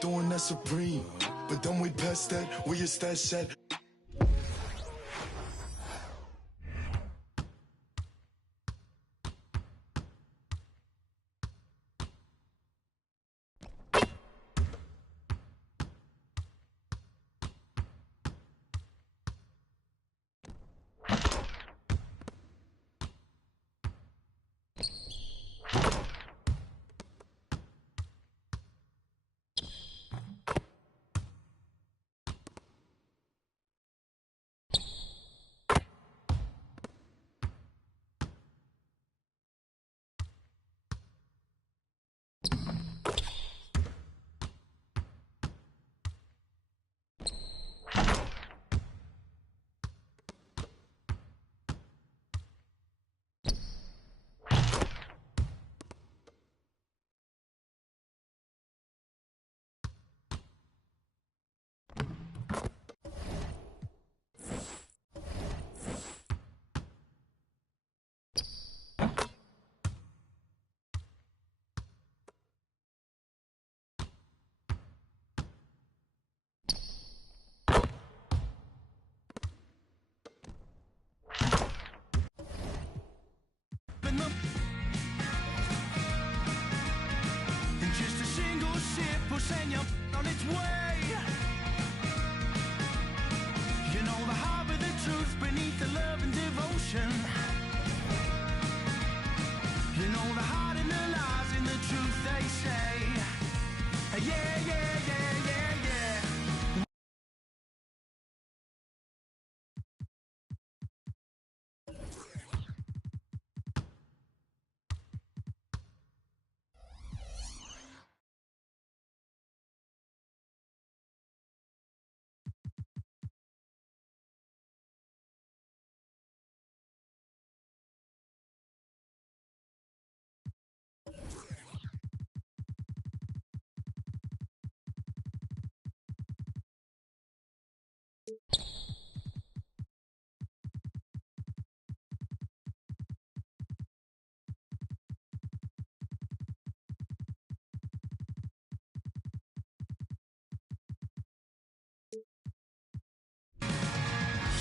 Doing that supreme, but then we past that, where your stash at? Send you on its way. You know the heart of the truth beneath the love and devotion. You know the heart and the lies in the truth they say. Yeah, yeah, yeah, yeah, yeah.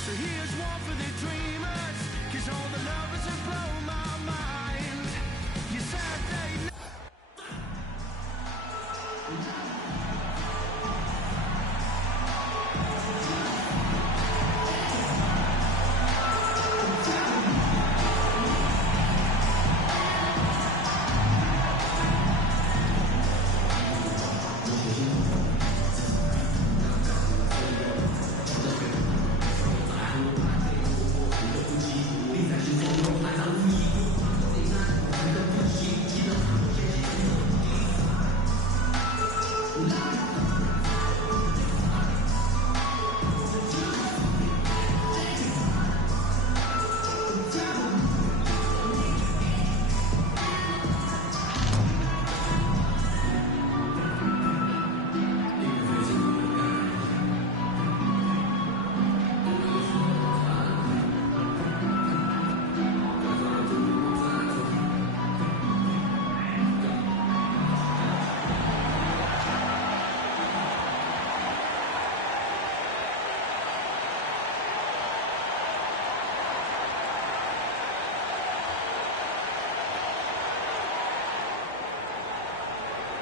So here's one for the dreamers, 'cause all the lovers have blown my mind. You said they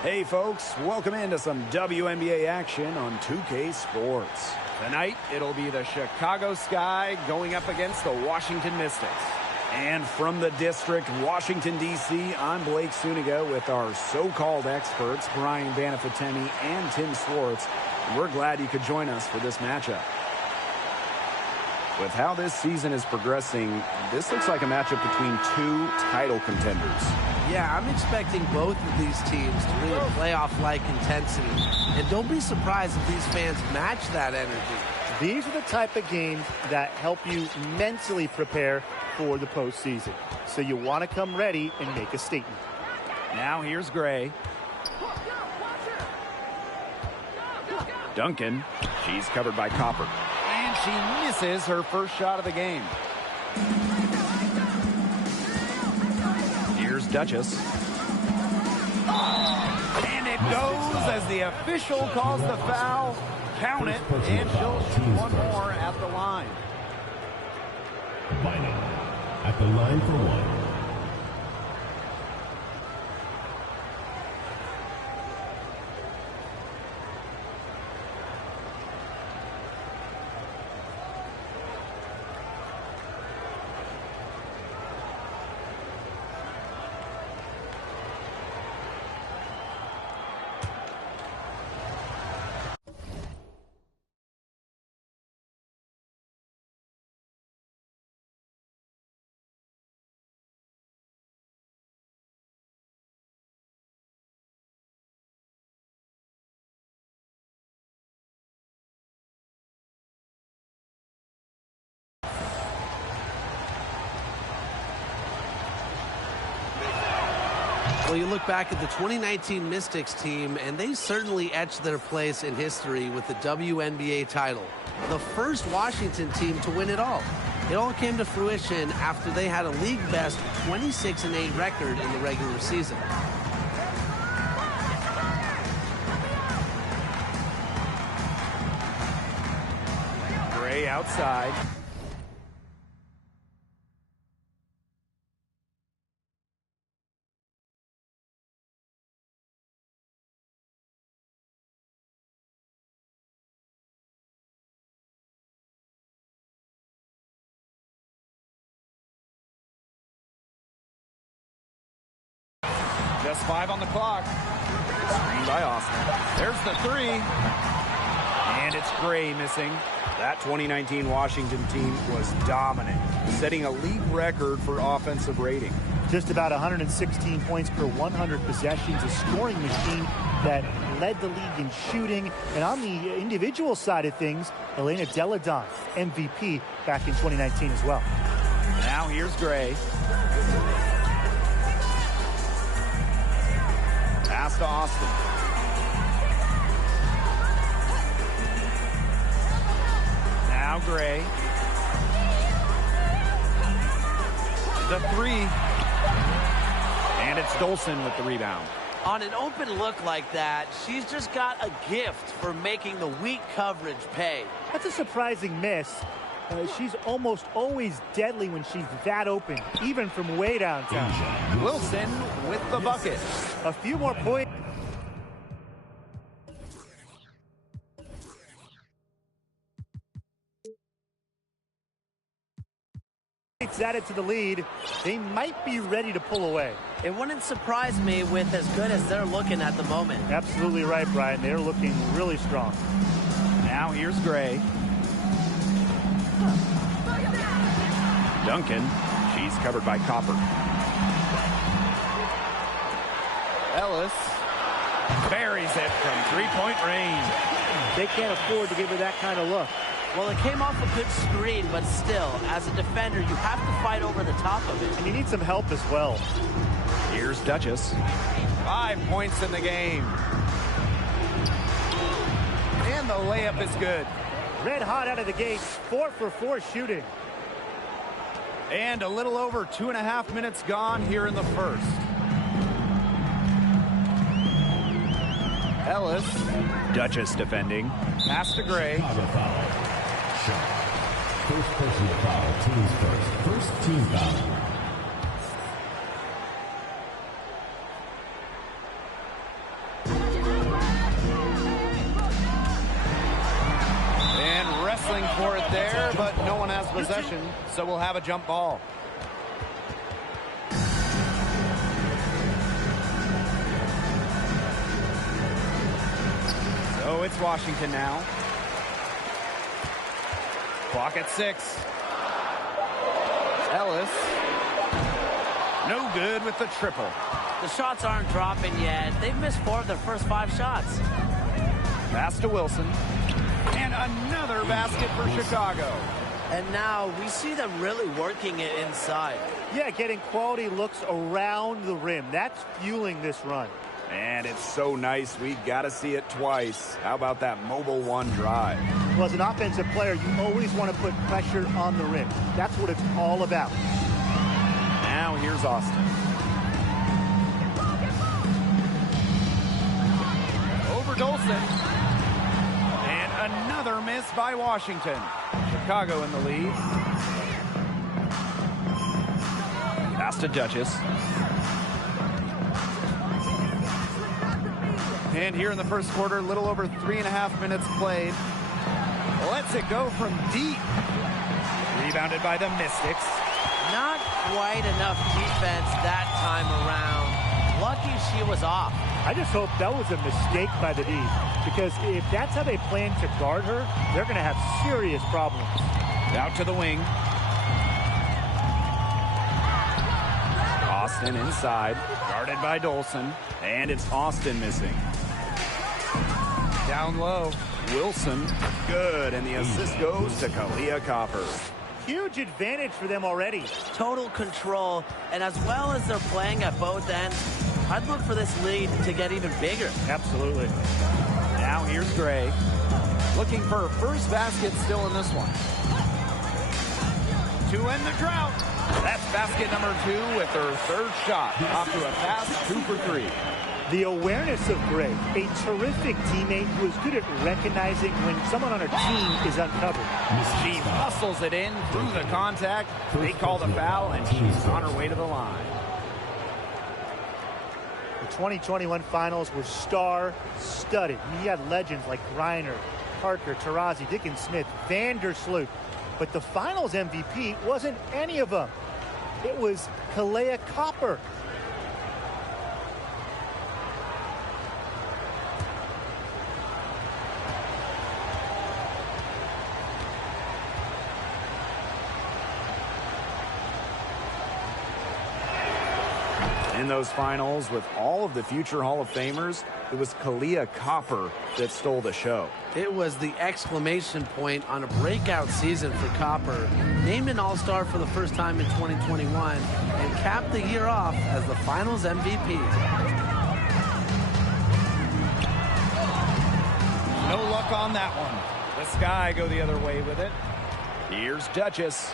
Hey folks, welcome into some WNBA action on 2K Sports. Tonight, it'll be the Chicago Sky going up against the Washington Mystics. And from the district, Washington, D.C., I'm Blake Suniga with our so-called experts, Brian Banafitemi and Tim Swartz. And we're glad you could join us for this matchup. With how this season is progressing, this looks like a matchup between two title contenders. Yeah, I'm expecting both of these teams to really playoff-like intensity. And don't be surprised if these fans match that energy. These are the type of games that help you mentally prepare for the postseason. So you want to come ready and make a statement. Now here's Gray. Duncan. She's covered by Copper. And she misses her first shot of the game. Here's Duchess. And it goes as the official calls the foul, count it, and she'll shoot one more at the line. Bynum at the line for one. Well, you look back at the 2019 Mystics team, and they certainly etched their place in history with the WNBA title. The first Washington team to win it all. It all came to fruition after they had a league-best 26-8 record in the regular season. Gray outside. Just 5 on the clock. Screen by Austin. There's the three. And it's Gray missing. That 2019 Washington team was dominant, setting a league record for offensive rating. Just about 116 points per 100 possessions, a scoring machine that led the league in shooting. And on the individual side of things, Elena Deladon, MVP back in 2019 as well. Now here's Gray. Pass to Austin. Now Gray. The three. And it's Dolson with the rebound. On an open look like that, she's just got a gift for making the weak coverage pay. That's a surprising miss. She's almost always deadly when she's that open, even from way downtown. Wilson with the bucket. A few more points. It's added to the lead. They might be ready to pull away. It wouldn't surprise me with as good as they're looking at the moment. Absolutely right, Brian. They're looking really strong. Now here's Gray. Duncan. She's covered by Copper. Ellis buries it from three-point range. They can't afford to give her that kind of look. Well, it came off a good screen, but still, as a defender, you have to fight over the top of it. And you need some help as well. Here's Duchess. 5 points in the game. And the layup is good. Red hot out of the gate. 4 for 4 shooting. And a little over 2.5 minutes gone here in the first. Ellis. Duchess defending. Pass to Gray. First personal foul, team's first. First team foul. And wrestling for it there, but no one has possession, so we'll have a jump ball. So it's Washington now. Clock at 6. Ellis. No good with the triple. The shots aren't dropping yet. They've missed 4 of their first 5 shots. Pass to Wilson. And another basket for Chicago. And now we see them really working it inside. Yeah, getting quality looks around the rim. That's fueling this run. And it's so nice, we got to see it twice. How about that mobile one drive? Well, as an offensive player, you always want to put pressure on the rim. That's what it's all about. Now here's Austin. Over Dolson. And another miss by Washington. Chicago in the lead. Pass to Duchess. And here in the first quarter, a little over 3.5 minutes played. Lets it go from deep. Rebounded by the Mystics. Not quite enough defense that time around. Lucky she was off. I just hope that was a mistake by the D, because if that's how they plan to guard her, they're going to have serious problems. Out to the wing. Austin inside. Guarded by Dolson. And it's Austin missing. Down low. Wilson. Good. And the assist goes to Kahleah Copper. Huge advantage for them already. Total control, and as well as they're playing at both ends, I'd look for this lead to get even bigger. Absolutely. Now here's Gray. Looking for her first basket still in this one. To end the drought. That's basket number 2 with her third shot. Off to a fast 2 for 3. The awareness of Gray, a terrific teammate who is good at recognizing when someone on her team is uncovered. She muscles it in through the contact. They call the foul, and she's on her way to the line. The 2021 finals were star-studded. I mean, you had legends like Griner, Parker, Taurasi, Dickens Smith, Vandersloot. But the finals MVP wasn't any of them. It was Kahleah Copper. In those finals, with all of the future Hall of Famers, it was Kahleah Copper that stole the show. It was the exclamation point on a breakout season for Copper. Named an All-Star for the first time in 2021 and capped the year off as the finals MVP. No luck on that one. The Sky go the other way with it. Here's Duchess.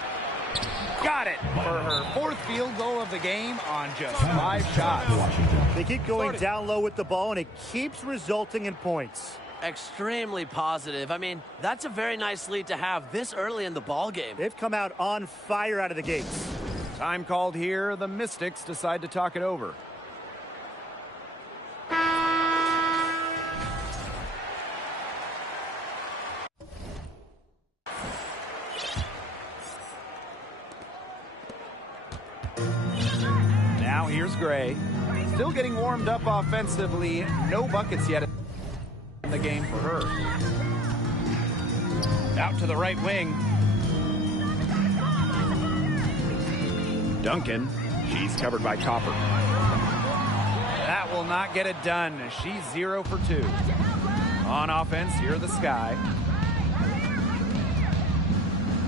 Got it for her 4th field goal of the game on just 5 shots. They keep going down low with the ball, and it keeps resulting in points. Extremely positive. I mean, that's a very nice lead to have this early in the ball game. They've come out on fire out of the gates. Time called here. The Mystics decide to talk it over. Now here's Gray. Still getting warmed up offensively. No buckets yet in the game for her. Out to the right wing. Duncan. She's covered by Copper. That will not get it done. She's 0 for 2. On offense, here the Sky.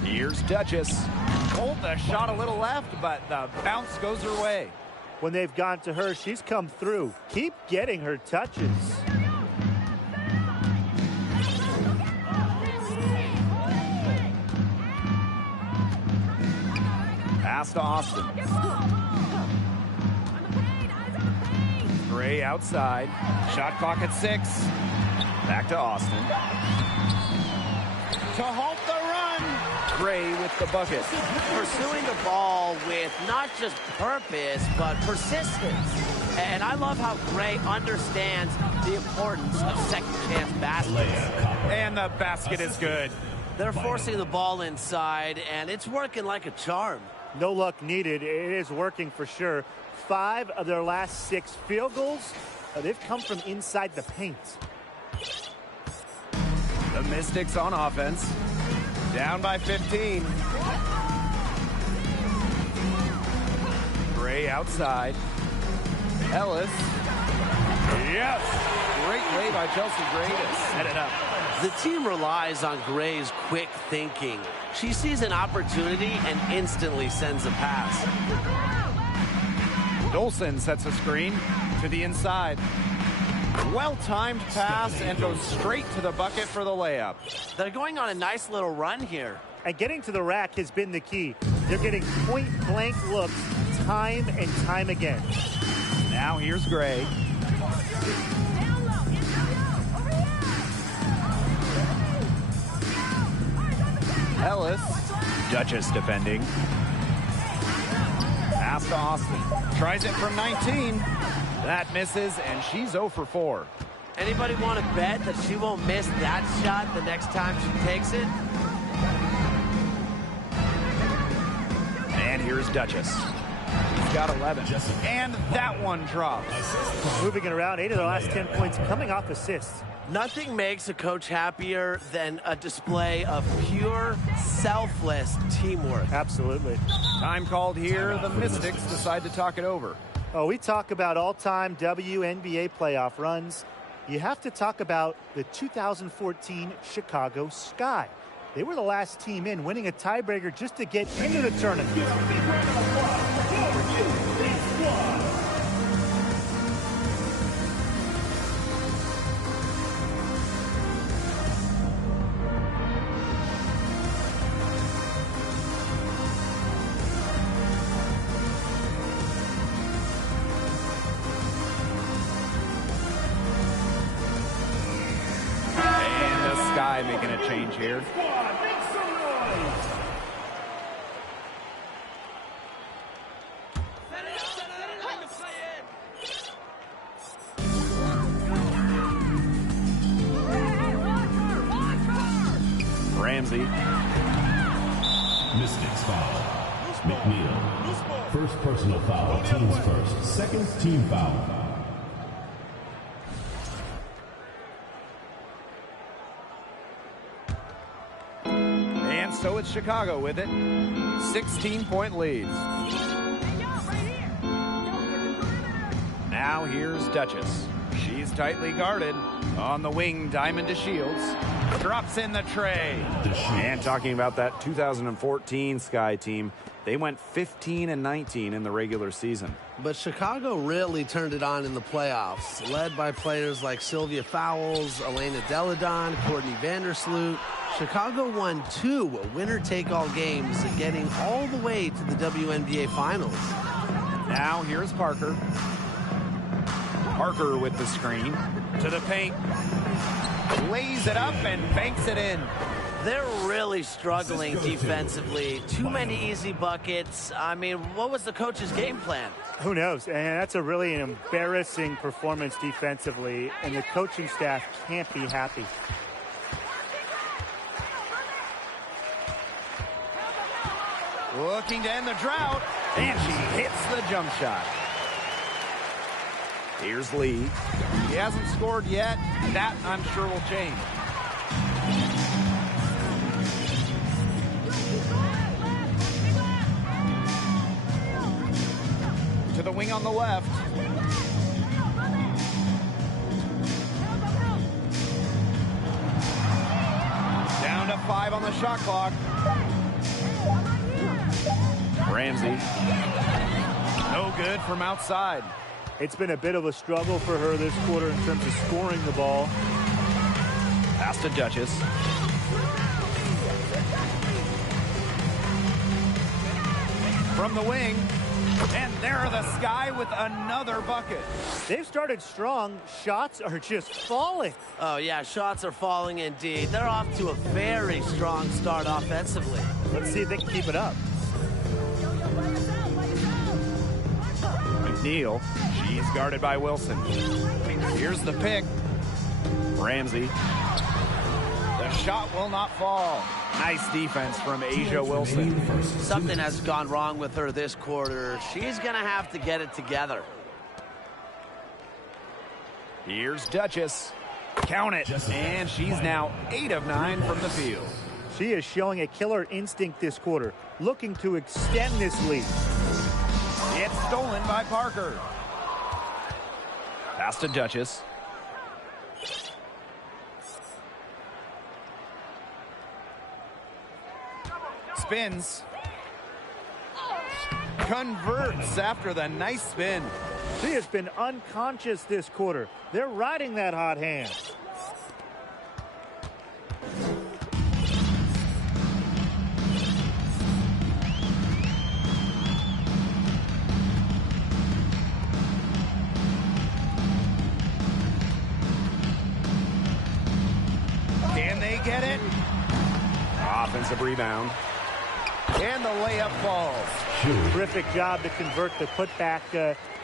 Here's Duchess. Pulled the shot a little left, but the bounce goes her way. When they've gone to her, she's come through. Keep getting her touches. Pass to Austin. Gray outside. Shot clock at 6. Back to Austin. To halt the run. Gray with the bucket. Pursuing the ball with not just purpose, but persistence. And I love how Gray understands the importance of second chance baskets. And the basket is good. They're forcing the ball inside, and it's working like a charm. No luck needed. It is working for sure. 5 of their last 6 field goals, they've come from inside the paint. The Mystics on offense. Down by 15. Gray outside. Ellis. Yes! Great play by Chelsea Gray to set it up. The team relies on Gray's quick thinking. She sees an opportunity and instantly sends a pass. Dolson sets a screen to the inside. Well-timed pass and goes straight to the bucket for the layup. They're going on a nice little run here. And getting to the rack has been the key. They're getting point-blank looks time and time again. Now here's Gray. Ellis. Duchess defending. Pass to Austin. Tries it from 19. That misses, and she's 0 for 4. Anybody want to bet that she won't miss that shot the next time she takes it? And here's Duchess. He's got 11. And that one drops. Moving it around, 8 of the last 10 points coming off assists. Nothing makes a coach happier than a display of pure, selfless teamwork. Absolutely. Time called here. The Mystics decide to talk it over. Oh, we talk about all-time WNBA playoff runs. You have to talk about the 2014 Chicago Sky. They were the last team in, winning a tiebreaker just to get into the tournament. Making a change here. Ramsey. Mystics foul. McNeil. First personal foul. Teams first. Second team foul. So it's Chicago with it. 16-point lead. Now here's Duchess. She's tightly guarded. On the wing, Diamond to Shields. Drops in the tray. And talking about that 2014 Sky team, they went 15-19 in the regular season. But Chicago really turned it on in the playoffs, led by players like Sylvia Fowles, Elena Deladon, Courtney Vandersloot. Chicago won 2 winner-take-all games, getting all the way to the WNBA Finals. Now here's Parker. Parker with the screen. To the paint. Lays it up and banks it in. They're really struggling defensively. Too many easy buckets. I mean, what was the coach's game plan? Who knows? And that's a really embarrassing performance defensively, and the coaching staff can't be happy. Looking to end the drought, and she hits the jump shot. Here's Lee. He hasn't scored yet. That, I'm sure, will change. To the wing on the left. Down to 5 on the shot clock. Ramsey. No good from outside. It's been a bit of a struggle for her this quarter in terms of scoring the ball. Pass to Duchess. From the wing. And there are the Sky with another bucket. They've started strong. Shots are just falling. Oh, yeah, shots are falling indeed. They're off to a very strong start offensively. Let's see if they can keep it up. McNeil. She's guarded by Wilson. Here's the pick. Ramsey. The shot will not fall. Nice defense from Asia Wilson. Something has gone wrong with her this quarter. She's going to have to get it together. Here's Duchess. Count it. And she's now 8 of 9 from the field. She is showing a killer instinct this quarter, looking to extend this lead. It's stolen by Parker. Pass to Duchess. Spins. Converts after the nice spin. She has been unconscious this quarter. They're riding that hot hand. Can they get it? Offensive rebound. And the layup falls. Terrific job to convert the putback.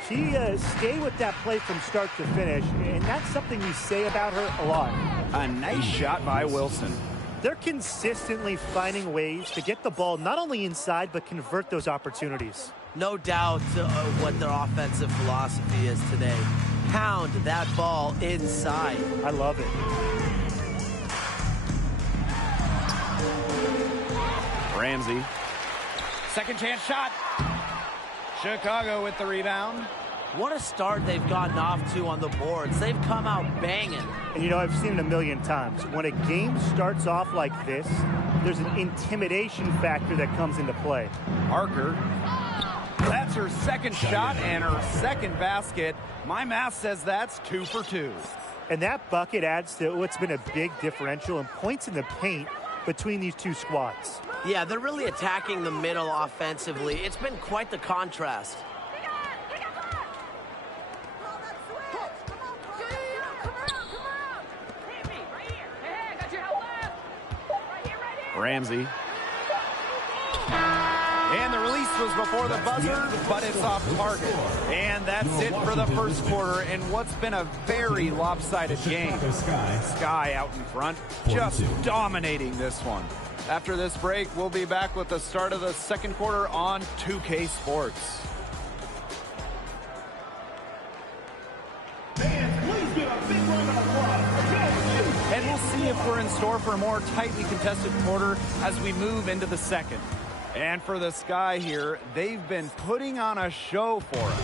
She stayed with that play from start to finish, and that's something we say about her a lot. A nice shot by Wilson. They're consistently finding ways to get the ball not only inside, but convert those opportunities. No doubt what their offensive philosophy is today. Pound that ball inside. I love it. Ramsey. Second chance shot. Chicago with the rebound. What a start they've gotten off to on the boards. They've come out banging. And, you know, I've seen it a million times. When a game starts off like this, there's an intimidation factor that comes into play. Parker. That's her second shot and her second basket. My math says that's 2 for 2. And that bucket adds to what's been a big differential in points in the paint between these two squads. Yeah, they're really attacking the middle offensively. It's been quite the contrast. Ramsey. And the release was before the buzzer, but it's off target. And that's it for the first quarter in what's been a very lopsided game. Sky out in front, just dominating this one. After this break, we'll be back with the start of the second quarter on 2K Sports. And we'll see if we're in store for a more tightly contested quarter as we move into the second. And for the Sky here, they've been putting on a show for us.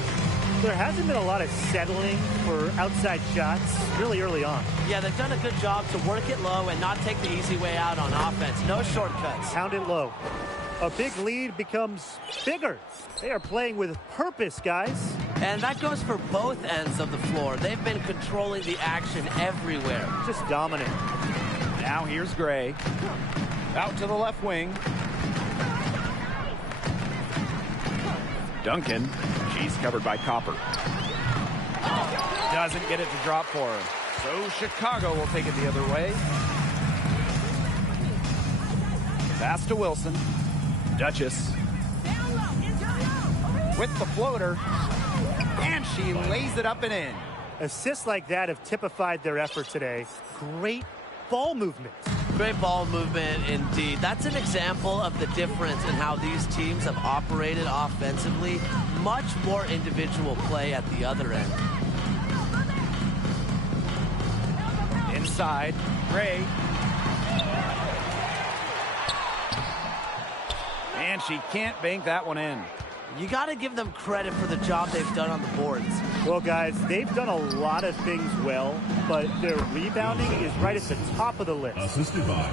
There hasn't been a lot of settling for outside shots really early on. Yeah, they've done a good job to work it low and not take the easy way out on offense. No shortcuts. Pound it low. A big lead becomes bigger. They are playing with purpose, guys. And that goes for both ends of the floor. They've been controlling the action everywhere. Just dominant. Now here's Gray. Out to the left wing. Duncan. She's covered by Copper. Doesn't get it to drop for her. So Chicago will take it the other way. Pass to Wilson. Duchess. With the floater. And she lays it up and in. Assists like that have typified their effort today. Great ball movement. Great ball movement indeed. That's an example of the difference in how these teams have operated offensively. Much more individual play at the other end. Inside, Gray. And she can't bank that one in. You got to give them credit for the job they've done on the boards. Well, guys, they've done a lot of things well, but their rebounding is right at the top of the list.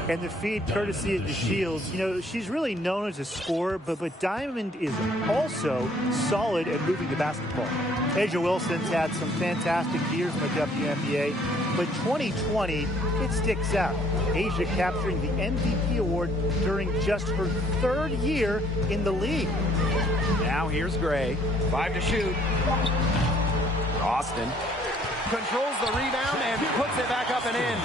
And the feed courtesy of the Shields. You know, she's really known as a scorer, but Diamond is also solid at moving the basketball. A'ja Wilson's had some fantastic years in the WNBA, but 2020, it sticks out. A'ja capturing the MVP award during just her third year in the league. Now here's Gray. 5 to shoot. Austin controls the rebound and puts it back up and in.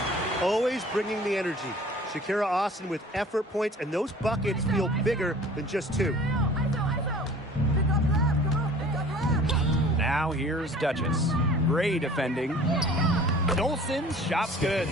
Always bringing the energy. Shakira Austin with effort points, and those buckets feel bigger than just two. Now here's Duchess. Gray defending. Dolson's shot's good.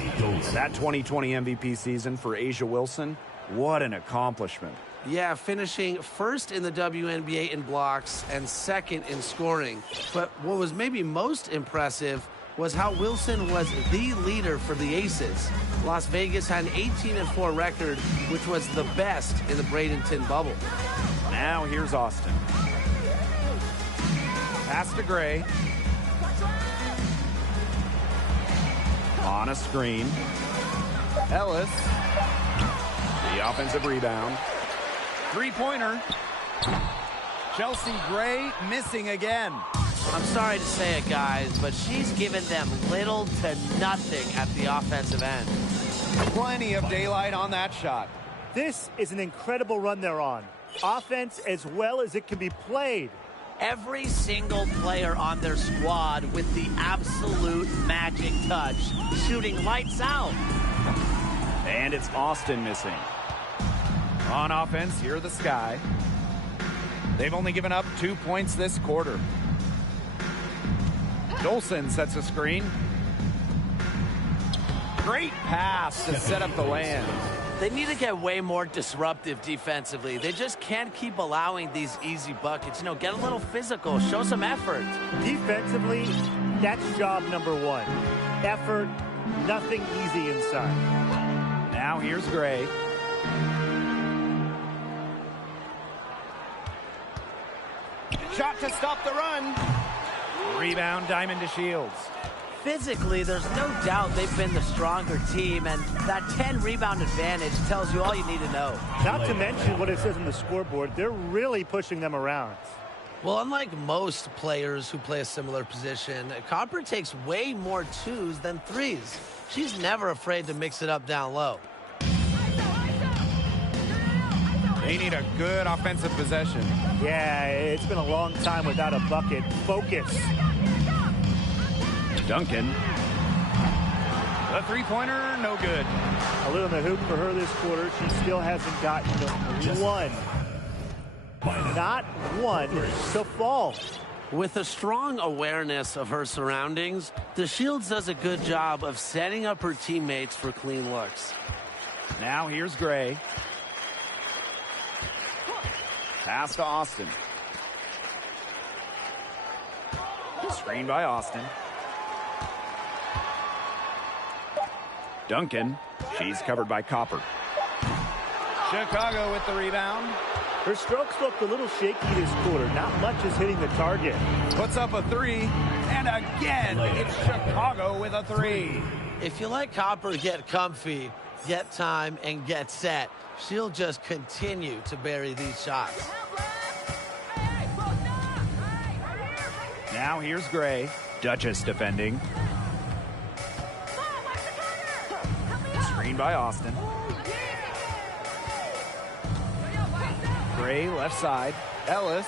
That 2020 MVP season for A'ja Wilson, what an accomplishment. Yeah, finishing first in the WNBA in blocks and second in scoring. But what was maybe most impressive was how Wilson was the leader for the Aces. Las Vegas had an 18-4 record, which was the best in the Bradenton bubble. Now here's Austin. Pass to Gray. On a screen. Ellis. The offensive rebound. Three-pointer. Chelsea Gray missing again. I'm sorry to say it, guys, but she's given them little to nothing at the offensive end. Plenty of daylight on that shot. This is an incredible run they're on. Offense as well as it can be played. Every single player on their squad with the absolute magic touch, shooting lights out. And it's Austin missing. On offense, here are the Sky. They've only given up 2 points this quarter. Dolson sets a screen. Great pass to set up the land. They need to get way more disruptive defensively. They just can't keep allowing these easy buckets. You know, get a little physical, show some effort. Defensively, that's job number one. Effort, nothing easy inside. Now here's Gray. Shot to stop the run. Rebound, Diamond to Shields. Physically, there's no doubt they've been the stronger team, and that 10-rebound advantage tells you all you need to know. Not to mention what it says on the scoreboard, they're really pushing them around. Well, unlike most players who play a similar position, Copper takes way more 2s than 3s. She's never afraid to mix it up down low. They need a good offensive possession. Yeah, it's been a long time without a bucket. Focus. Duncan. The three-pointer, no good. A little in the hoop for her this quarter. She still hasn't gotten one. Not one to fall. With a strong awareness of her surroundings, the Shields does a good job of setting up her teammates for clean looks. Now here's Gray. Pass to Austin. Screen by Austin. Duncan. She's covered by Copper. Chicago with the rebound. Her strokes looked a little shaky this quarter. Not much is hitting the target. Puts up a three. And again, it's Chicago with a three. If you let Copper get comfy, get time, and get set, she'll just continue to bury these shots. Now here's Gray. Duchess defending. Screen by Austin. Gray left side. Ellis.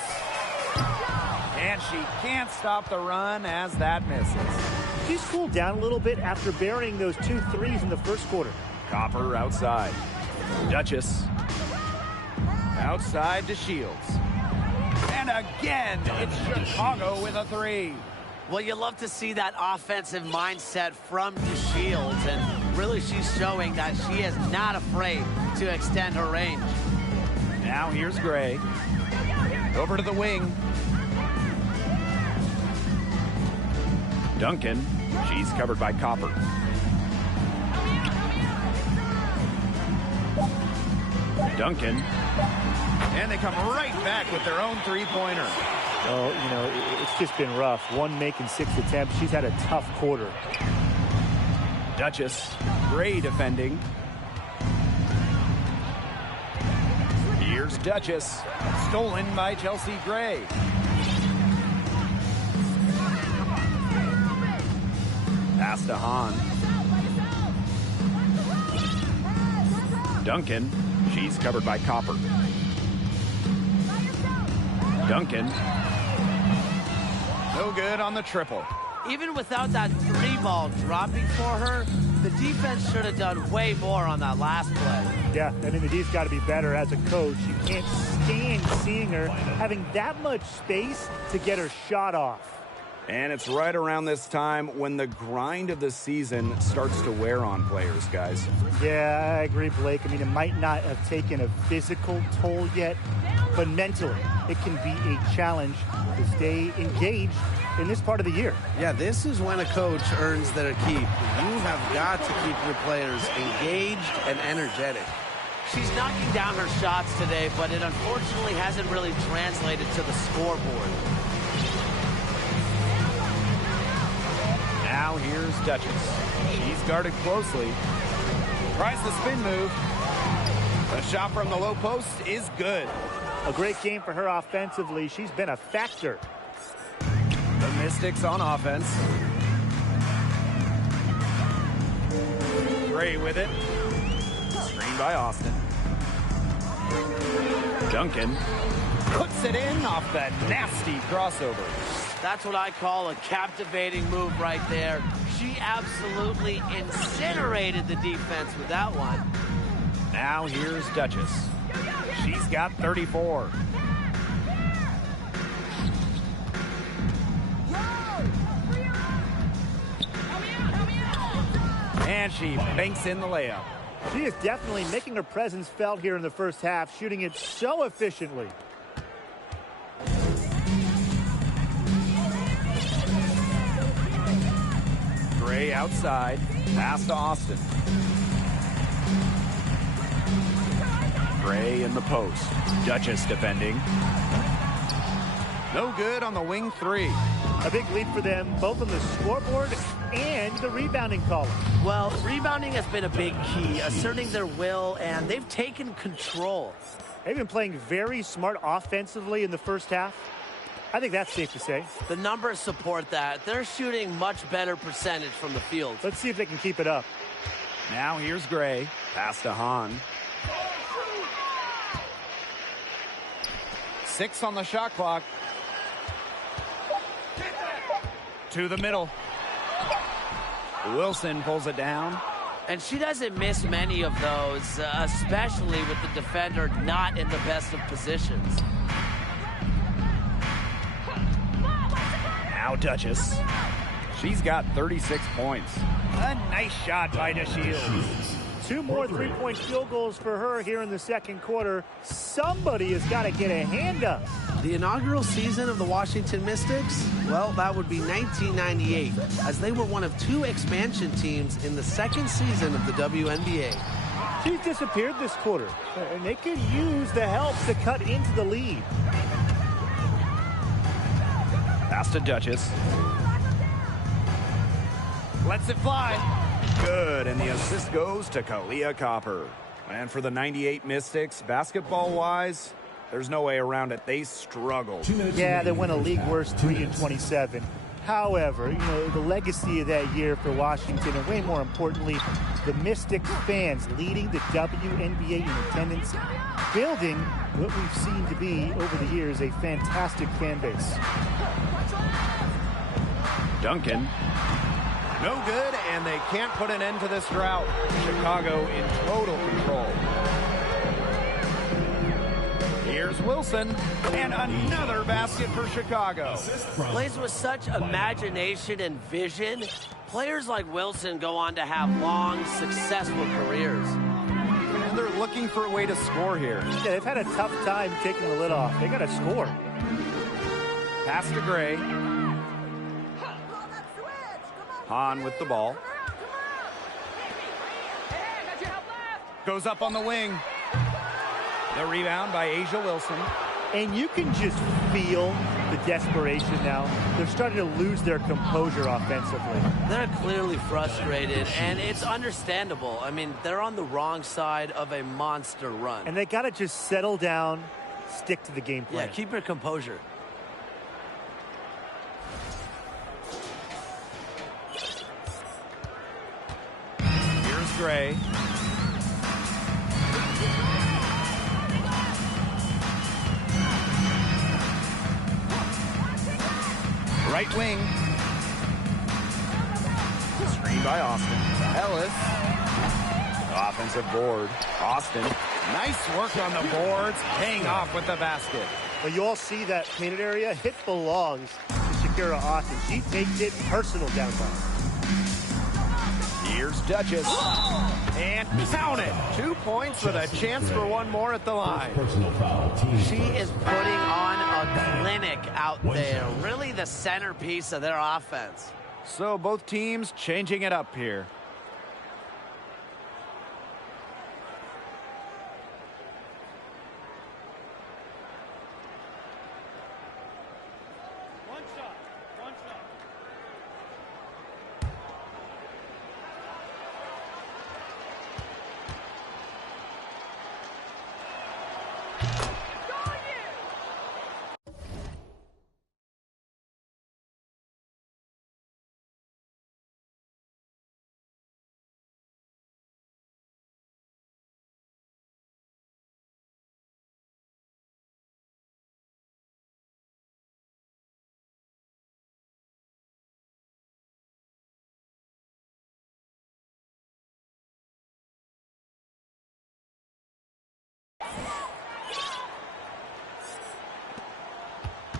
And she can't stop the run as that misses. She's cooled down a little bit after burying those 2 threes in the first quarter. Copper outside. Duchess. Outside to Shields. And again, it's Chicago with a three. Well, you love to see that offensive mindset from DeShields, and really she's showing that she is not afraid to extend her range. Now here's Gray. Over to the wing. Duncan. She's covered by Copper. Duncan. And they come right back with their own three-pointer. Oh, you know, it's just been rough. 1 make and 6 attempts. She's had a tough quarter. Duchess. Gray defending. Here's Duchess. Stolen by Chelsea Gray. Pass to Hahn. Duncan. She's covered by Copper. Duncan. No good on the triple. Even without that 3-ball dropping for her, the defense should have done way more on that last play. Yeah, I mean, the D's got to be better as a coach. You can't stand seeing her having that much space to get her shot off. And it's right around this time when the grind of the season starts to wear on players, guys. Yeah, I agree, Blake. I mean, it might not have taken a physical toll yet, but mentally, it can be a challenge to stay engaged in this part of the year. Yeah, this is when a coach earns their keep. You have got to keep your players engaged and energetic. She's knocking down her shots today, but it unfortunately hasn't really translated to the scoreboard. Now here's Duchess. She's guarded closely. Tries the spin move. The shot from the low post is good. A great game for her offensively. She's been a factor. The Mystics on offense. Gray with it. Screen by Austin. Duncan puts it in off the nasty crossover. That's what I call a captivating move right there. She absolutely incinerated the defense with that one. Now here's Duchess. She's got 34. And she banks in the layup. She is definitely making her presence felt here in the first half, shooting it so efficiently. Gray outside, pass to Austin. Gray in the post. Duchess defending. No good on the wing three. A big lead for them, both on the scoreboard and the rebounding column. Well, rebounding has been a big key, asserting their will, and they've taken control. They've been playing very smart offensively in the first half. I think that's safe to say. The numbers support that. They're shooting much better percentage from the field. Let's see if they can keep it up. Now here's Gray. Pass to Hahn. 6 on the shot clock. To the middle. Wilson pulls it down. And she doesn't miss many of those, especially with the defender not in the best of positions. Now Duchess. She's got 36 points. A nice shot by DeShields. 2 more three-point field goals for her here in the second quarter. Somebody has got to get a hand up. The inaugural season of the Washington Mystics? Well, that would be 1998, as they were one of 2 expansion teams in the second season of the WNBA. She's disappeared this quarter, and they could use the help to cut into the lead. Pass to Duchess. Lets it fly. Good, and the assist goes to Kahleah Copper. And for the 98 Mystics, basketball-wise, there's no way around it. They struggled. Yeah, they went a league worst 3-27. However, the legacy of that year for Washington, and way more importantly, the Mystics fans leading the WNBA in attendance, building what we've seen to be over the years a fantastic fan base. Duncan. No good, and they can't put an end to this drought. Chicago in total control. Here's Wilson, and another basket for Chicago. Plays with such imagination and vision. Players like Wilson go on to have long, successful careers. And they're looking for a way to score here. Yeah, they've had a tough time taking the lid off. They got to score. Pass to Gray. Hahn with the ball. Goes up on the wing. The rebound by A'ja Wilson. And you can just feel the desperation now. They're starting to lose their composure offensively. They're clearly frustrated, and it's understandable. I mean, they're on the wrong side of a monster run. And they got to just settle down, stick to the game plan. Yeah, keep your composure. Here's Gray. Right wing. Screen by Austin. Ellis. Offensive board. Austin. Nice work on the boards. Paying off with the basket. Well, you all see that painted area. It belongs to Shakira Austin. She takes it personal down low. Here's Duchess. And count it. 2 points with a chance for one more at the line. Personal foul. She is putting on a clinic out there. Really the centerpiece of their offense. So both teams changing it up here.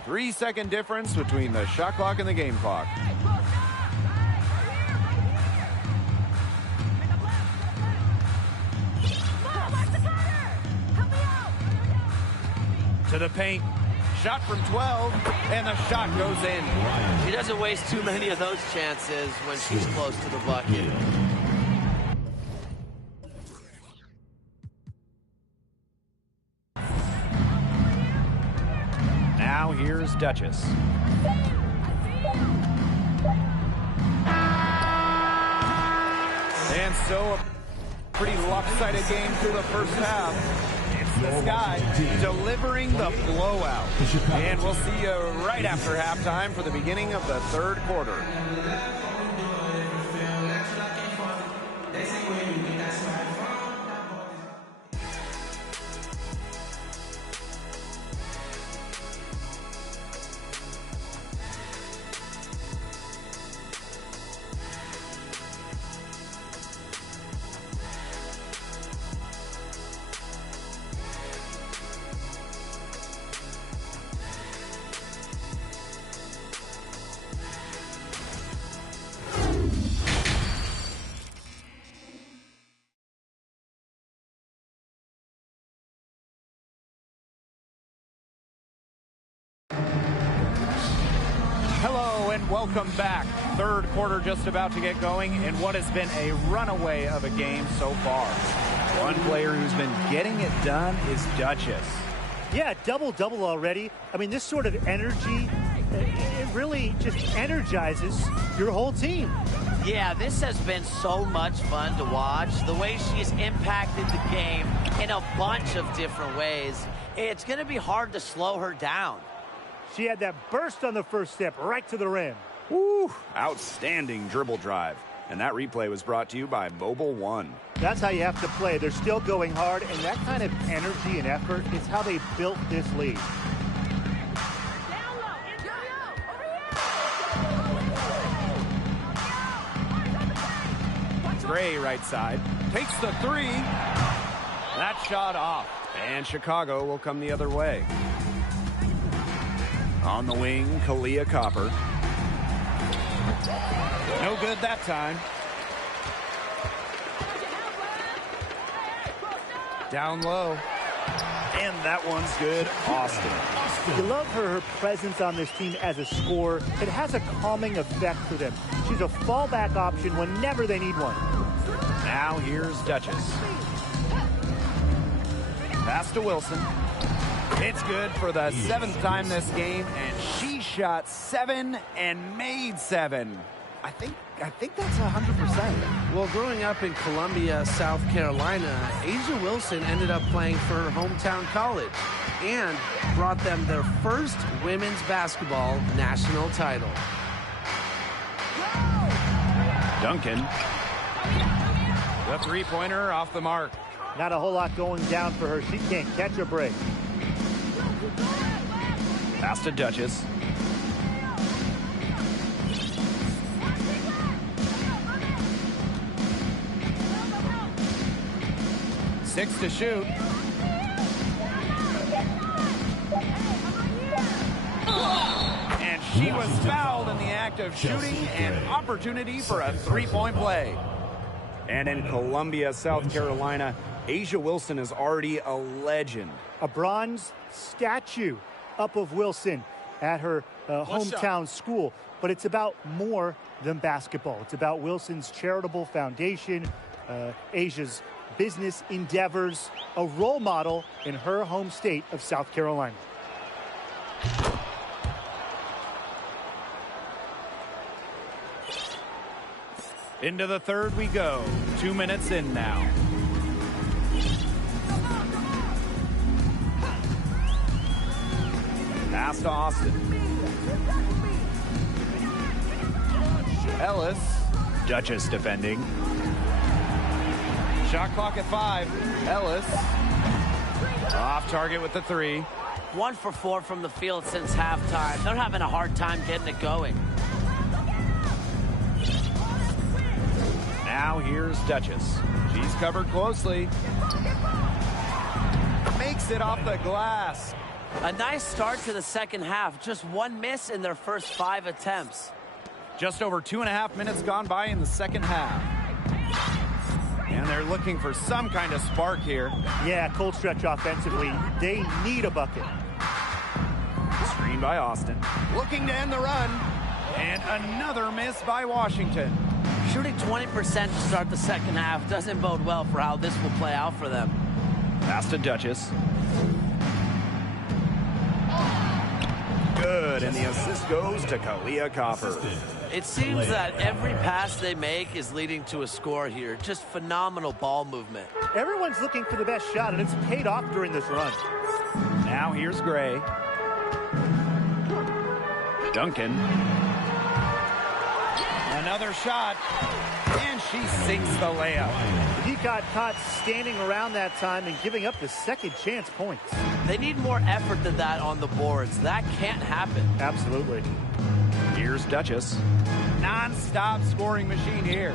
3-second difference between the shot clock and the game clock. To the paint. Shot from 12, and the shot goes in. She doesn't waste too many of those chances when she's close to the bucket. Now here's Duchess. And so a pretty lopsided game through the first half. It's the Sky delivering the blowout. And we'll see you right after halftime for the beginning of the third quarter. Hello and welcome back. Third quarter just about to get going in what has been a runaway of a game so far. One player who's been getting it done is Duchess. Yeah, double-double already. I mean, this sort of energy, it really just energizes your whole team. Yeah, this has been so much fun to watch. The way she's impacted the game in a bunch of different ways. It's going to be hard to slow her down. She had that burst on the first step right to the rim. Woo! Outstanding dribble drive. And that replay was brought to you by Mobile One. That's how you have to play. They're still going hard, and that kind of energy and effort is how they built this lead. Gray right side. Takes the three. That shot off. And Chicago will come the other way. On the wing, Kahleah Copper. No good that time. Down low. And that one's good. Austin. You love her presence on this team as a scorer. It has a calming effect for them. She's a fallback option whenever they need one. Now here's Duchess. Pass to Wilson. It's good for the 7th time this game, and she shot 7 and made 7. I think that's 100%. Well, growing up in Columbia, South Carolina, A'ja Wilson ended up playing for her hometown college and brought them their first women's basketball national title. Duncan. The three-pointer off the mark. Not a whole lot going down for her. She can't catch a break. Pass to Duchess. Six to shoot. And she was fouled in the act of shooting, an opportunity for a three-point play. And in Columbia, South Carolina, A'ja Wilson is already a legend. A bronze statue up of Wilson at her hometown school. But it's about more than basketball. It's about Wilson's charitable foundation, A'ja's business endeavors, a role model in her home state of South Carolina. Into the third we go. 2 minutes in now. Pass to Austin. Ellis. Duchess defending. Shot clock at 5. Ellis. Off target with the three. 1 for 4 from the field since halftime. They're having a hard time getting it going. Now here's Duchess. She's covered closely. Makes it off the glass. A nice start to the second half. Just one miss in their first 5 attempts. Just over 2.5 minutes gone by in the second half. And they're looking for some kind of spark here. Yeah, cold stretch offensively. They need a bucket. Screen by Austin. Looking to end the run. And another miss by Washington. Shooting 20% to start the second half doesn't bode well for how this will play out for them. Pass to Duchess. Good, and the assist goes to Kahleah Copper. It seems that every pass they make is leading to a score here. Just phenomenal ball movement. Everyone's looking for the best shot, and it's paid off during this run. Now here's Gray. Duncan. Another shot, and she sinks the layup. He got caught standing around that time and giving up the second chance points. They need more effort than that on the boards. That can't happen. Absolutely. Here's Duchess. Non-stop scoring machine here.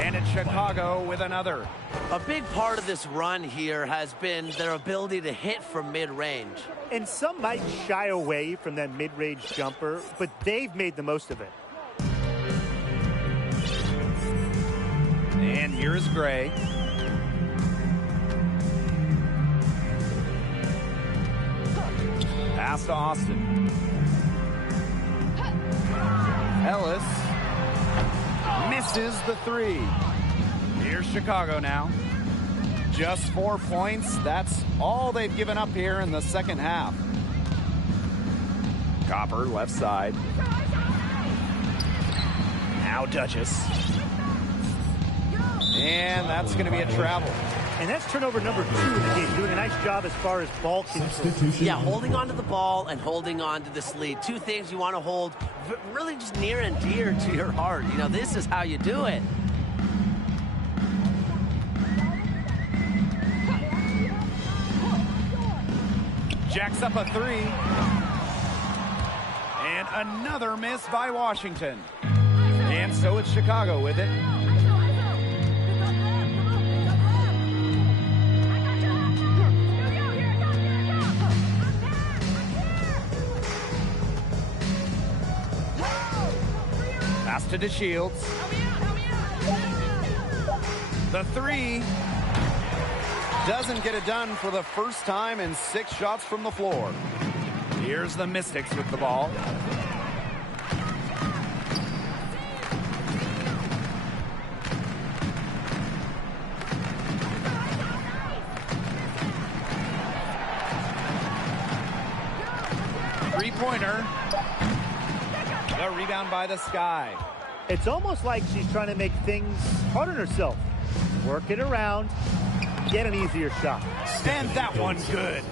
And it's Chicago with another. A big part of this run here has been their ability to hit from mid-range. And some might shy away from that mid-range jumper, but they've made the most of it. And here's Gray. Pass to Austin. Ellis misses the three. Here's Chicago now. Just 4 points. That's all they've given up here in the second half. Copper, left side. Now Duchess. And that's going to be a travel. And that's turnover number 2 in the game, doing a nice job as far as ball control. Yeah, holding on to the ball and holding on to this lead. Two things you want to hold really just near and dear to your heart. You know, this is how you do it. Jacks up a three. And another miss by Washington. And so it's Chicago with it. Pass to DeShields. The three doesn't get it done for the first time in 6 shots from the floor. Here's the Mystics with the ball. Three-pointer. The rebound by the Sky. It's almost like she's trying to make things hard on herself. Work it around, get an easier shot. And that one's good.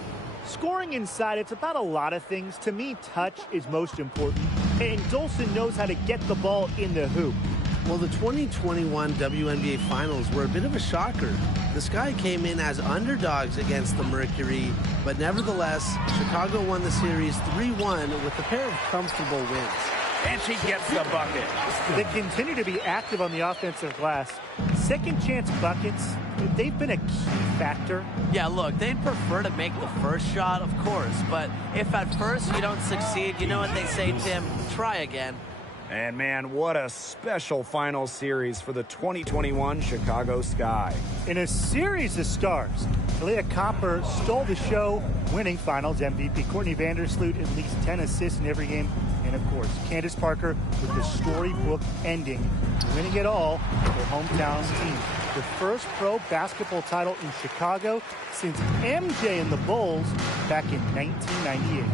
Scoring inside, it's about a lot of things. To me, touch is most important. And Dolson knows how to get the ball in the hoop. Well, the 2021 WNBA Finals were a bit of a shocker. The Sky came in as underdogs against the Mercury, but nevertheless, Chicago won the series 3-1 with a pair of comfortable wins. And she gets the bucket. They continue to be active on the offensive glass. Second chance buckets, they've been a key factor. Yeah, look, they'd prefer to make the first shot, of course, but if at first you don't succeed, you know what they say, Tim, try again. And man, what a special final series for the 2021 Chicago Sky. In a series of stars, Kahleah Copper stole the show, winning Finals MVP. Courtney Vandersloot at least 10 assists in every game. And of course, Candace Parker with the storybook ending, winning it all for her hometown team. The first pro basketball title in Chicago since MJ and the Bulls back in 1998.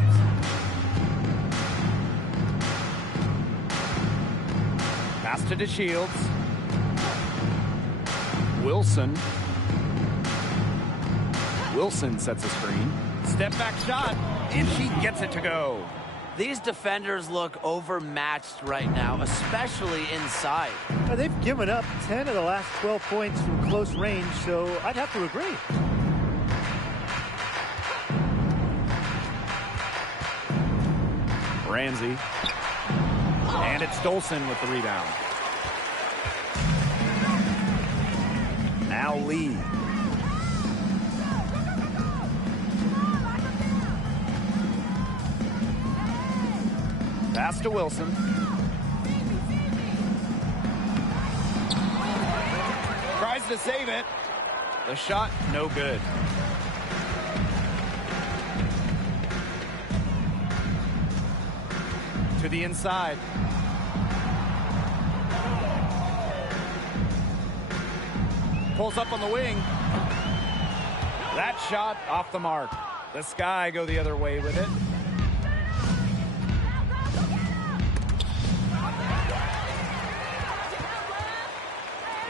Pass to DeShields. Wilson sets a screen. Step back shot, and she gets it to go. These defenders look overmatched right now, especially inside. They've given up 10 of the last 12 points from close range, so I'd have to agree. Ramsey. And it's Dolson with the rebound. Now Lee. Pass to Wilson. Tries to save it. The shot, no good. To the inside. Pulls up on the wing. That shot off the mark. The Sky go the other way with it.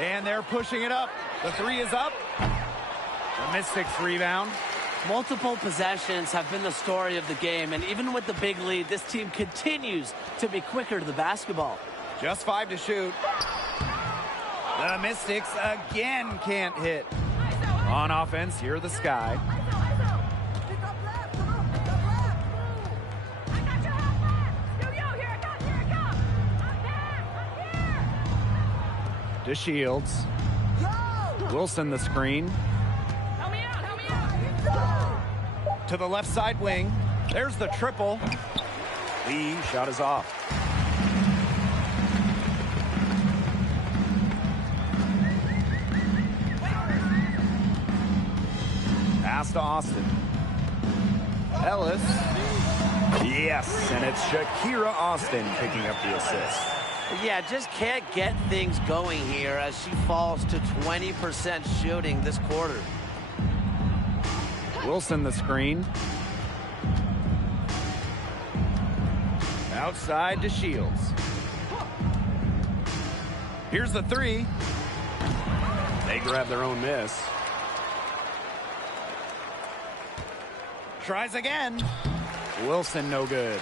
And they're pushing it up. The three is up. The Mystics rebound. Multiple possessions have been the story of the game, and even with the big lead, this team continues to be quicker to the basketball. Just 5 to shoot. The Mystics again can't hit. On offense, here are the Sky. To Shields. Wilson the screen. To the left side wing. There's the triple. Lee shot is off. Pass to Austin. Ellis. Yes, and it's Shakira Austin picking up the assist. Yeah, just can't get things going here as she falls to 20% shooting this quarter. Wilson the screen. Outside to Shields. Here's the three. They grab their own miss. Tries again. Wilson no good.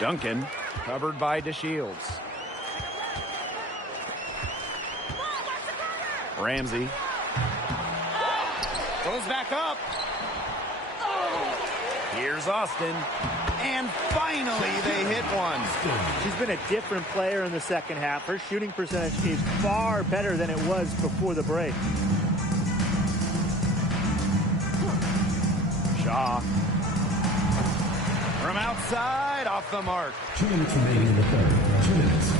Duncan covered by DeShields. Ramsey goes back up. Here's Austin. And finally they hit one. She's been a different player in the second half. Her shooting percentage is far better than it was before the break. Shaw. From outside, off the mark. 2 minutes remaining in the third. 2 minutes.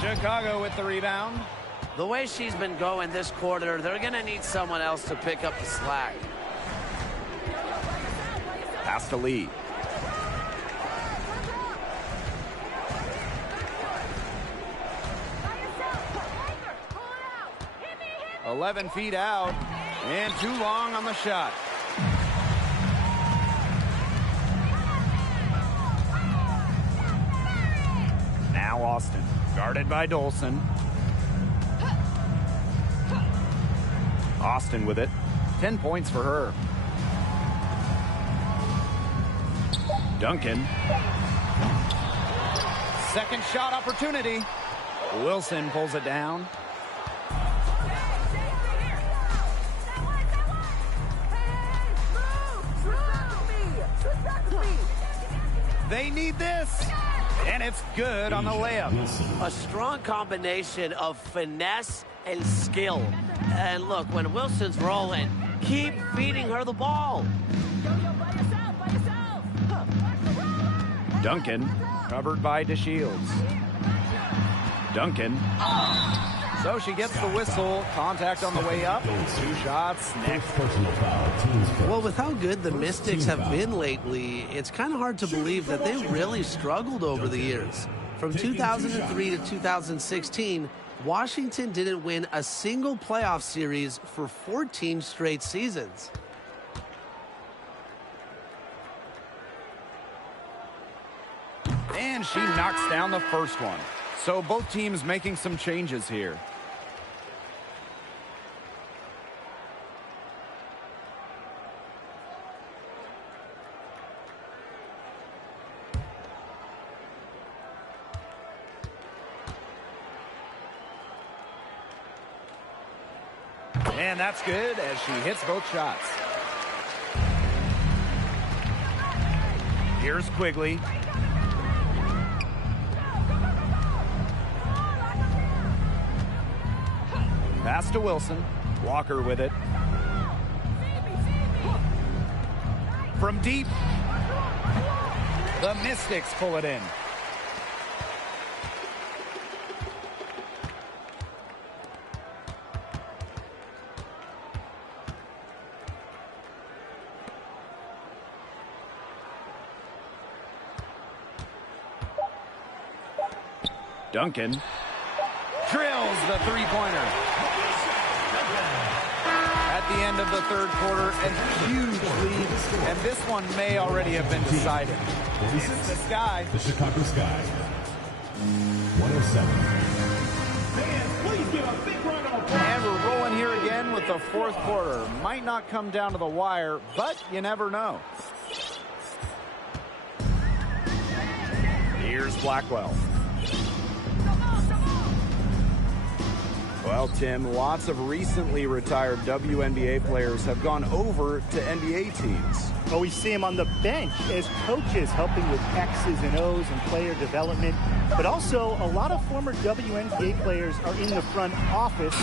Chicago with the rebound. The way she's been going this quarter, they're going to need someone else to pick up the slack. Pass to Lee. "11 feet out, and too long on the shot." Now Austin, guarded by Dolson. Austin with it. 10 points for her. Duncan. Second shot opportunity. Wilson pulls it down. They need this. And it's good on the layup. A strong combination of finesse and skill. And look, when Wilson's rolling, keep feeding her the ball. Duncan, covered by DeShields. Duncan. So she gets the whistle. Contact on the way up. 2 shots next. Personal foul. Teams first. Well, with how good the Mystics have been lately, it's kind of hard to believe that they really struggled over the years. From 2003 to 2016, Washington didn't win a single playoff series for 14 straight seasons. And she knocks down the first one. So both teams making some changes here. And that's good as she hits both shots. Here's Quigley. Pass to Wilson. Walker with it. From deep. The Mystics pull it in. Duncan drills the three-pointer. At the end of the third quarter, a huge lead, and this one may already have been decided. It's the Sky. The Chicago Sky. 107. Please give a big round of applause. And we're rolling here again with the fourth quarter. Might not come down to the wire, but you never know. Here's Blackwell. Well, Tim, lots of recently retired WNBA players have gone over to NBA teams. Oh, we see him on the bench as coaches helping with X's and O's and player development. But also, a lot of former WNBA players are in the front office,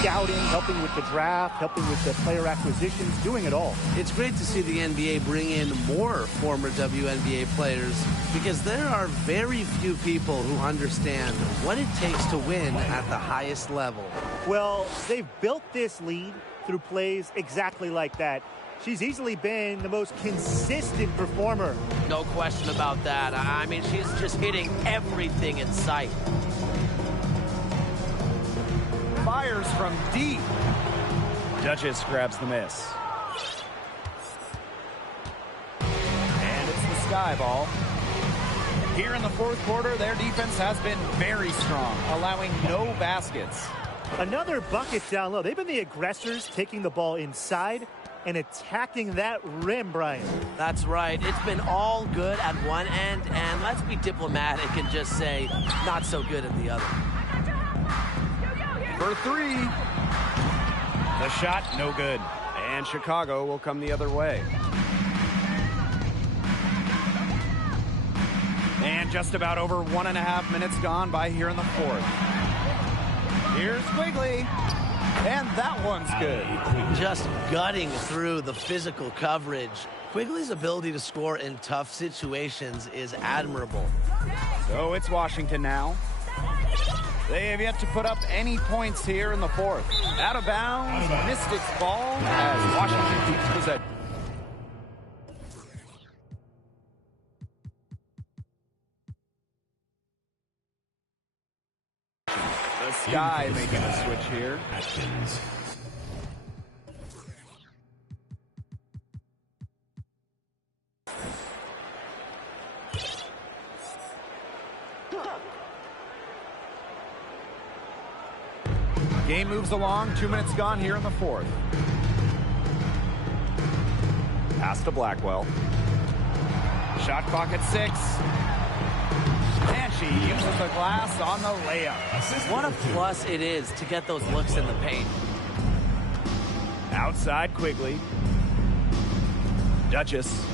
scouting, helping with the draft, helping with the player acquisitions, doing it all. It's great to see the NBA bring in more former WNBA players because there are very few people who understand what it takes to win at the highest level. Well, they've built this lead through plays exactly like that. She's easily been the most consistent performer. No question about that. I mean, she's just hitting everything in sight. Fires from deep. Duchess grabs the miss. And it's the Sky ball. Here in the fourth quarter, their defense has been very strong, allowing no baskets. Another bucket down low. They've been the aggressors, taking the ball inside and attacking that rim, Brian. That's right. It's been all good at one end, and let's be diplomatic and just say not so good at the other. For three. The shot, no good. And Chicago will come the other way. And just about over 1.5 minutes gone by here in the fourth. Here's Quigley. And that one's good. Just gutting through the physical coverage. Quigley's ability to score in tough situations is admirable. So it's Washington now. They have yet to put up any points here in the fourth. Out of bounds, Mystics ball as Washington keeps possession. The Sky making a switch here. Atkins. Game moves along. 2 minutes gone here in the fourth. Pass to Blackwell. Shot clock at 6. And she uses the glass on the layup. What a plus it is to get those looks in the paint. Outside Quigley. Duchess.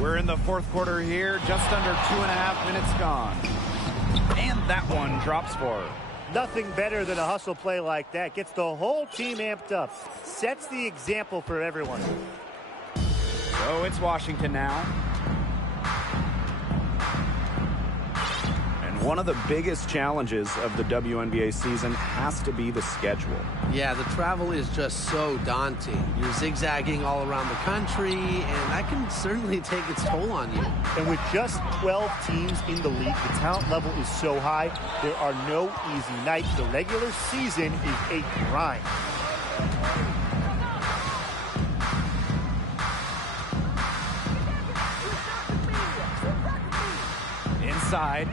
We're in the fourth quarter here. Just under 2.5 minutes gone. And that one drops for her. Nothing better than a hustle play like that. Gets the whole team amped up. Sets the example for everyone. So it's Washington now. And one of the biggest challenges of the WNBA season has to be the schedule. Yeah, the travel is just so daunting. You're zigzagging all around the country, and that can certainly take its toll on you. And with just 12 teams in the league, the talent level is so high, there are no easy nights. The regular season is a grind. Inside.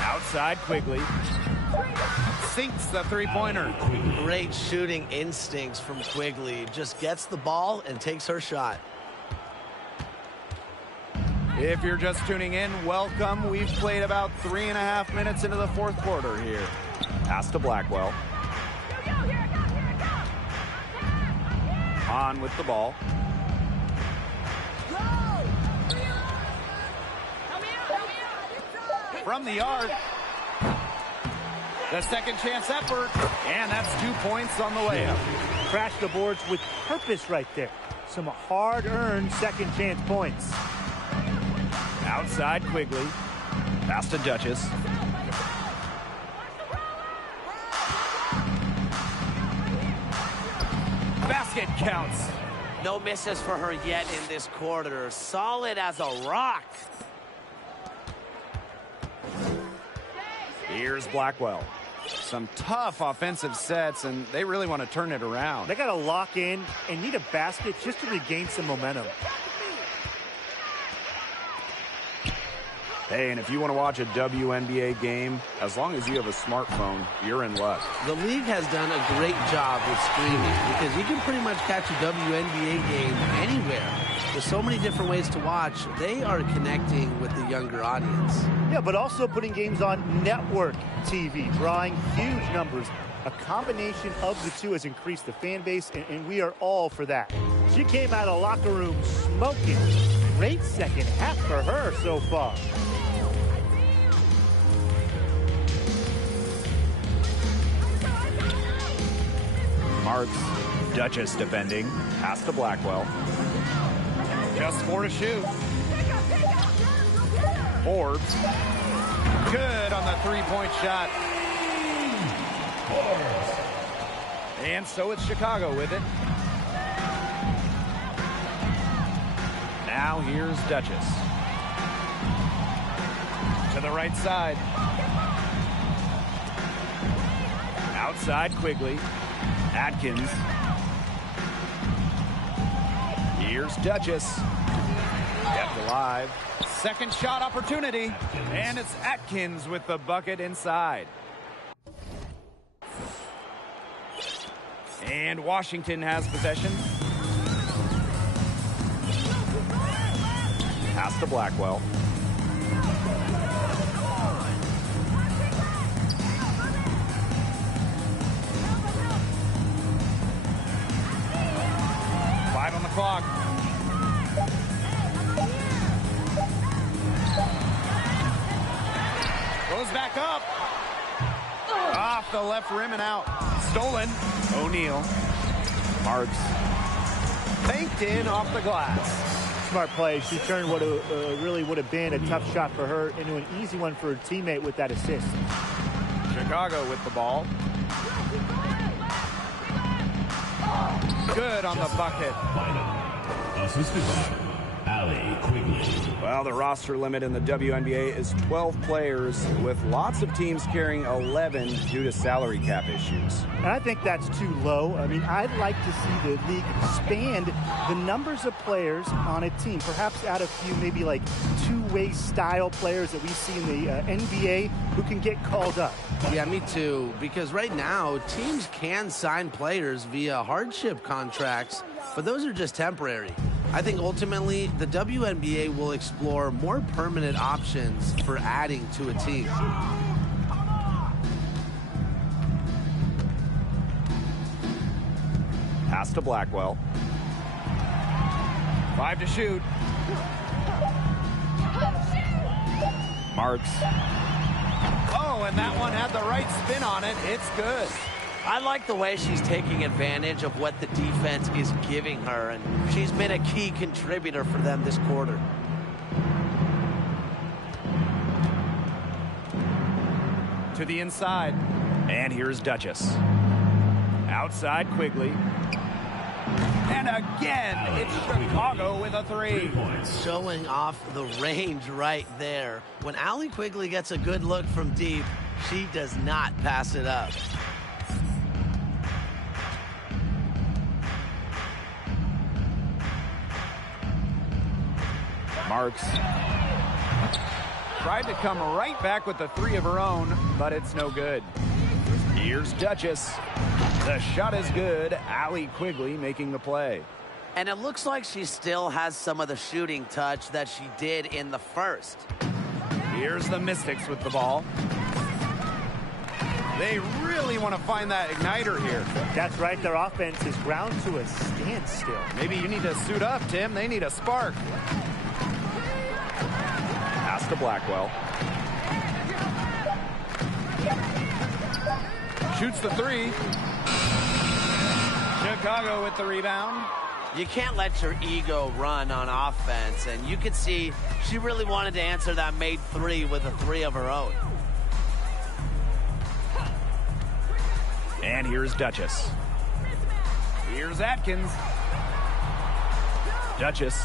Outside Quigley. Sinks the three-pointer. Great shooting instincts from Quigley. Just gets the ball and takes her shot. If you're just tuning in, welcome. We've played about 3.5 minutes into the fourth quarter here. Pass to Blackwell. On with the ball. from the arc. The second chance effort, and that's 2 points on the layup. Crash the boards with purpose right there. Some hard-earned second chance points. Outside Quigley. Pass to Duchess. Basket counts. No misses for her yet in this quarter. Solid as a rock. Here's Blackwell. Some tough offensive sets, and they really want to turn it around. They got to lock in and need a basket just to regain some momentum. Hey, and if you want to watch a WNBA game, as long as you have a smartphone, you're in luck. The league has done a great job with streaming because you can pretty much catch a WNBA game anywhere. There's so many different ways to watch. They are connecting with the younger audience. Yeah, but also putting games on network TV, drawing huge numbers. A combination of the two has increased the fan base, and we are all for that. She came out of the locker room smoking. Great second half for her so far. Marks, Duchess defending. Pass to Blackwell. Just 4 to shoot. Forbes. Good on the three-point shot. And so it's Chicago with it. Now here's Duchess. To the right side. Outside Quigley. Atkins. Here's Duchess. Kept alive. Second shot opportunity. And it's Atkins with the bucket inside. And Washington has possession. Pass to Blackwell. On the clock. Goes back up. Off the left rim and out. Stolen. O'Neal. Marks. Faked in off the glass. Smart play. She turned what really would have been a tough shot for her into an easy one for her teammate with that assist. Chicago with the ball. Good on the bucket. Assisted by Kahleah Quigley. Well, the roster limit in the WNBA is 12 players, with lots of teams carrying 11 due to salary cap issues. And I think that's too low. I mean, I'd like to see the league expand the numbers of players on a team. Perhaps add a few maybe like two-way style players that we see in the NBA who can get called up. Yeah, me too. Because right now, teams can sign players via hardship contracts, but those are just temporary. I think ultimately the WNBA will explore more permanent options for adding to a team. Pass to Blackwell. 5 to shoot. Marks. Oh, and that one had the right spin on it. It's good. I like the way she's taking advantage of what the defense is giving her, and she's been a key contributor for them this quarter. To the inside. And here's Duchess. Outside Quigley. And again, it's Chicago with a 3. Showing off the range right there. When Allie Quigley gets a good look from deep, she does not pass it up. Marks tried to come right back with the 3 of her own, but it's no good. Here's Duchess. The shot is good. Allie Quigley making the play. And it looks like she still has some of the shooting touch that she did in the first. Here's the Mystics with the ball. They really want to find that igniter here. That's right. Their offense is ground to a standstill. Maybe you need to suit up, Tim. They need a spark. Pass to Blackwell. Shoots the three. Chicago with the rebound. You can't let your ego run on offense, and you could see she really wanted to answer that made three with a three of her own. And here's Duchess. Here's Atkins. Duchess.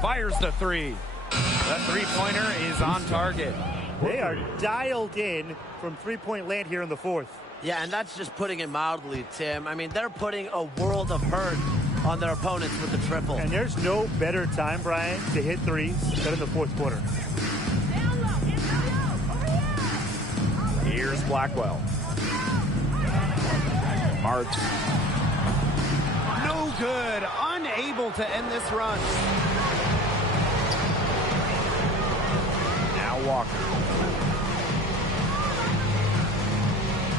Fires the three. The three-pointer is on target. They are dialed in from three-point land here in the fourth. Yeah, and that's just putting it mildly, Tim. I mean, they're putting a world of hurt on their opponents with the triple. And there's no better time, Brian, to hit threes than in the fourth quarter. Here's Blackwell. Marks. No good. Unable to end this run. Now Walker.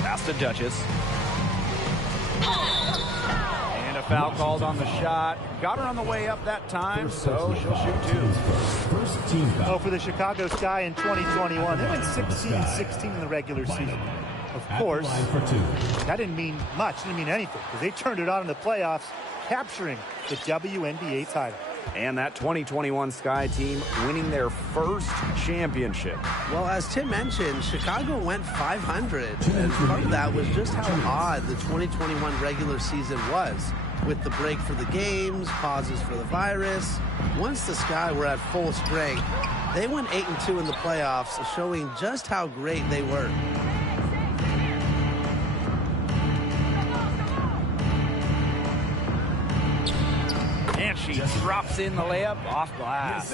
Pass to Duchess. And a foul called on the shot. Got her on the way up that time, so she'll shoot two. First team foul. Oh, for the Chicago Sky in 2021, they went 16-16 in the regular season. Of course, that didn't mean much, didn't mean anything, because they turned it on in the playoffs, capturing the WNBA title. And that 2021 Sky team winning their first championship. Well, as Tim mentioned, Chicago went 500, and part of that was just how odd the 2021 regular season was, with the break for the games, pauses for the virus. Once the Sky were at full strength, they went 8-2 in the playoffs, showing just how great they were. And she drops in the layup off glass.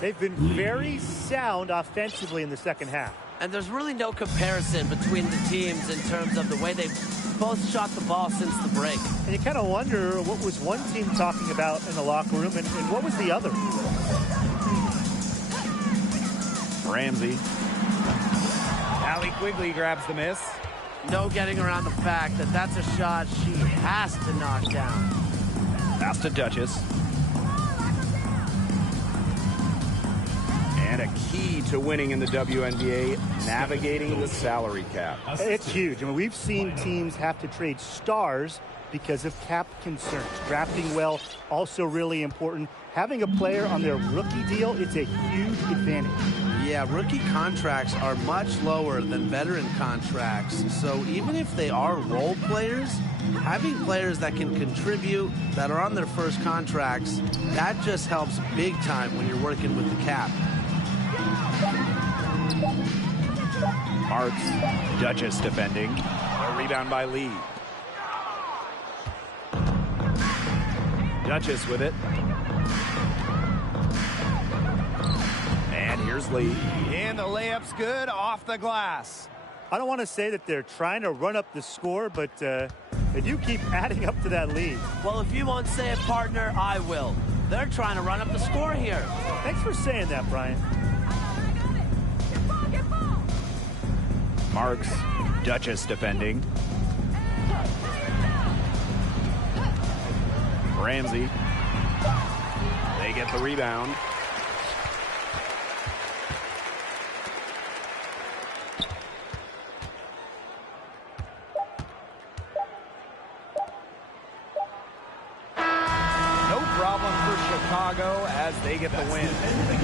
They've been very sound offensively in the second half. And there's really no comparison between the teams in terms of the way they've both shot the ball since the break. And you kind of wonder what was one team talking about in the locker room and what was the other. Ramsey. Allie Quigley grabs the miss. No getting around the fact that that's a shot she has to knock down. Pass to Duchess. And a key to winning in the WNBA, navigating the salary cap. It's huge. I mean, we've seen teams have to trade stars because of cap concerns. Drafting well, also really important. Having a player on their rookie deal, it's a huge advantage. Yeah, rookie contracts are much lower than veteran contracts. So even if they are role players, having players that can contribute, that are on their first contracts, that just helps big time when you're working with the cap. Marks. Duchess defending. A rebound by Lee. Duchess with it. And here's Lee. And the layup's good off the glass. I don't want to say that they're trying to run up the score, but they do keep adding up to that lead. Well, if you won't say it, partner, I will. They're trying to run up the score here. Thanks for saying that, Brian. Marks. Duchess defending. Ramsey. They get the rebound. No problem for Chicago as they get the win.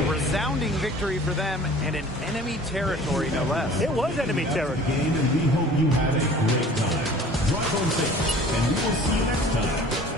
A resounding victory for them and in enemy territory, no less. It was enemy territory. Game, and we hope you have a great time. Drive home safe, and we will see you next time.